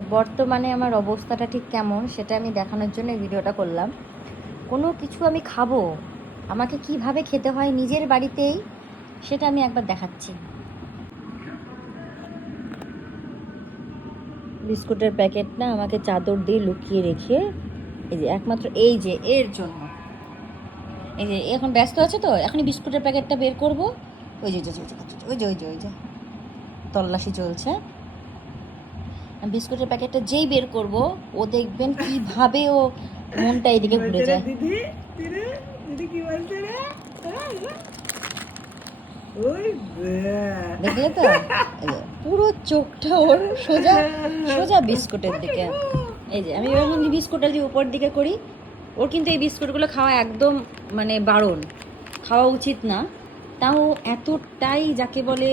বর্তমানে আমার অবস্থাটা ঠিক কেমন সেটা আমি দেখানোর জন্য এই ভিডিওটা করলাম। কোনো কিছু আমি খাবো, আমাকে কিভাবে খেতে হয় নিজের বাড়িতেই, সেটা আমি একবার দেখাচ্ছি। বিস্কুটের প্যাকেট না আমাকে চাদর দিয়ে লুকিয়ে রেখে, এই যে একমাত্র এই যে এর জন্য, এই যে এখন ব্যস্ত আছে তো, এখনই বিস্কুটের প্যাকেটটা বের করব। ওই যে ওই যে তল্লাশি চলছে। বিস্কুটের প্যাকেটটা যেই বের করব, ও দেখবেন কিভাবে ও মনটা এদিকে ঘুরে যায়। দিদি দিদি দিদি কি বলছে রে? ওই দেখলে তো, এই যে পুরো চোখটা ওর সোজা সোজা বিস্কুটের দিকে। এই যে আমি যখন বিস্কুটটা দিয়ে উপর দিকে করি, ওর কিন্তু এই বিস্কুটগুলো খাওয়া একদম মানে বারণ, খাওয়া উচিত না। তাও এতটাই যাকে বলে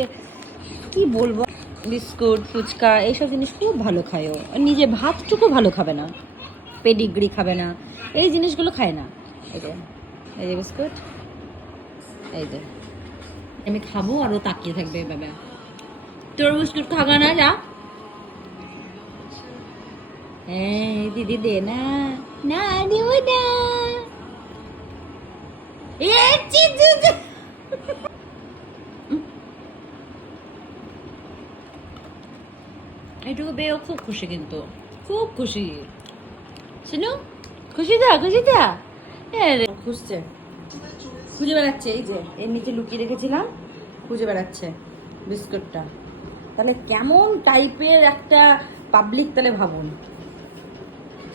কি বলবো, বিস্কুট ফুচকা এইসব জিনিস খুব ভালো খায় ও। নিজে ভাতটুকু ভালো খাবে না, পেডিগ্রি খাবে না, এই জিনিসগুলো খায় না। এই যে বিস্কুট, এই যে আমি খাবো আর ও তাকিয়ে থাকবে এভাবে। তোর বিস্কুট খাগা না, যা। হ্যাঁ দিদি দে না, না দিও না। এইটুকু পেয়েও খুব খুশি, কিন্তু খুব খুশি। শুনো, খুশি দা, খুশি দা। হ্যাঁ রে, খুঁজছে, খুঁজে বেড়াচ্ছে। এই যে এর নিচে লুকিয়ে রেখেছিলাম, খুঁজে বেড়াচ্ছে বিস্কুটটা। তাহলে কেমন টাইপের একটা পাবলিক, তাহলে ভাবুন।